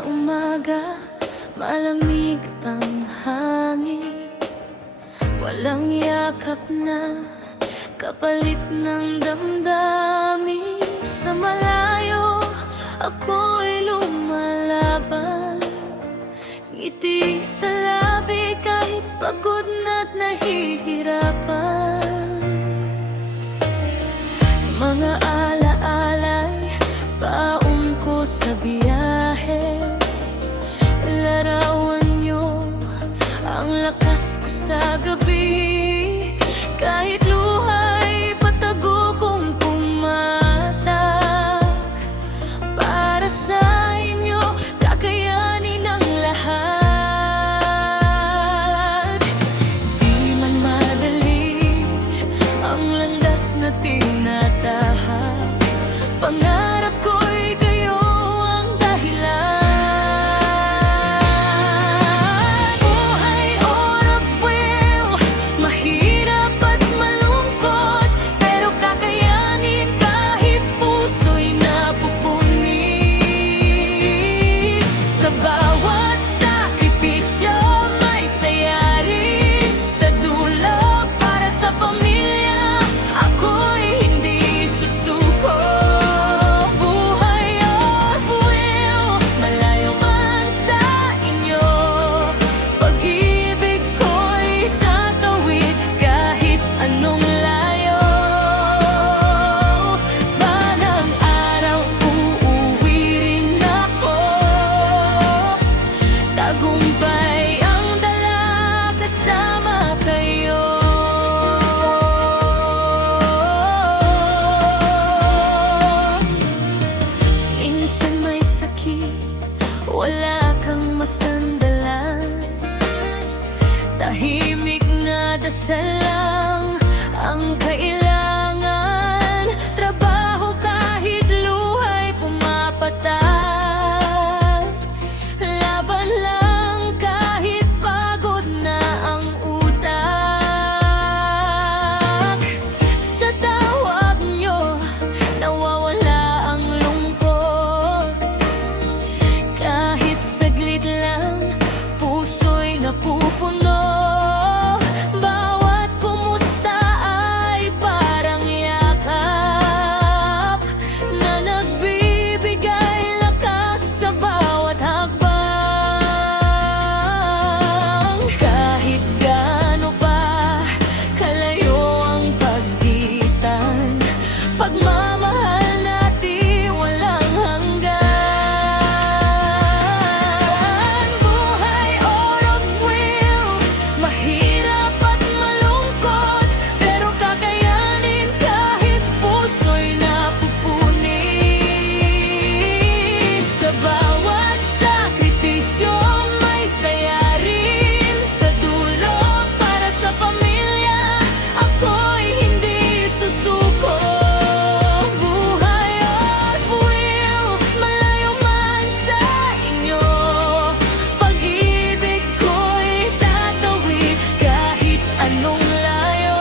sa umaga, malamig ang hangin. Walang yakap na kapalit ng damdamin. Sa malayo, ako'y lumalaban. Ngiti sa labi kahit pagod na't nahihirapan. Mga alaalay, baon ko sa biyahe. Larawan niyo ang lakas ko sa gabi. Kahit luha'y patago kong pumatak. Para sa inyo, kakayanin ang lahat. Di man madali ang landas na tinatahak. Pangarap ko'y kayo ang dahilan. Buhay or a wheel, mahirap at malungkot, pero kakayanin kahit puso'y napupuni. Sa bawat sakripisyo may saya rin. Sa dulo para sa pamilya, ako'y hindi susuko. Tagumpay ang dala kasama kayo. Minsan may sakit, wala kang masandalan. Tahimik na dasal lang ang kailangan. Trabaho kahit luha'y pumapatak. Laban lang kahit pagod na ang utak. Sa tawag nyo, nawawala ang lungkot. Kahit saglit lang, puso'y napupuno. Bawat kumusta ay parang yakap na nagbibigay lakas sa bawat hakbang. Kahit gaano pa kalayo ang pagitan, pagmamahal natin walang hanggan. Buhay or a wheel, mahirap at malungkot, pero kakayanin kahit puso'y napupuni. Sa bawat sakripisyo may saya rin. Sa dulo para sa pamilya, ako'y hindi susuko. Buhay or wheel, malayo man sa inyo, pag-ibig ko'y tatawid kahit anong layo.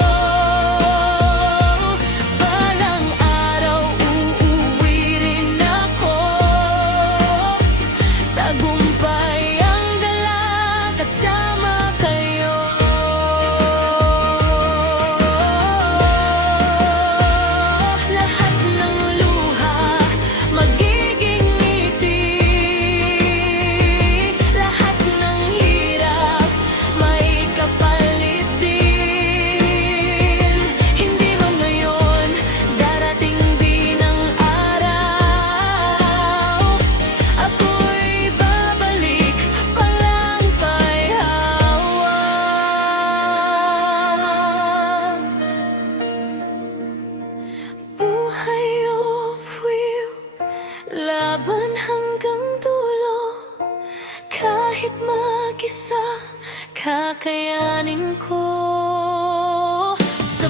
Balang araw uuwi rin ako. Tagumpay ang dala kasama kayo. Lahat ng luha magiging ngiti. Lahat ng hirap may kapalit din. Hindi man ngayon, darating din ang araw. Ako'y babalik palang kay hawak. Buhay of wheel, laban hanggang dulo. Kahit mag-isa, kakayanin ko. Sa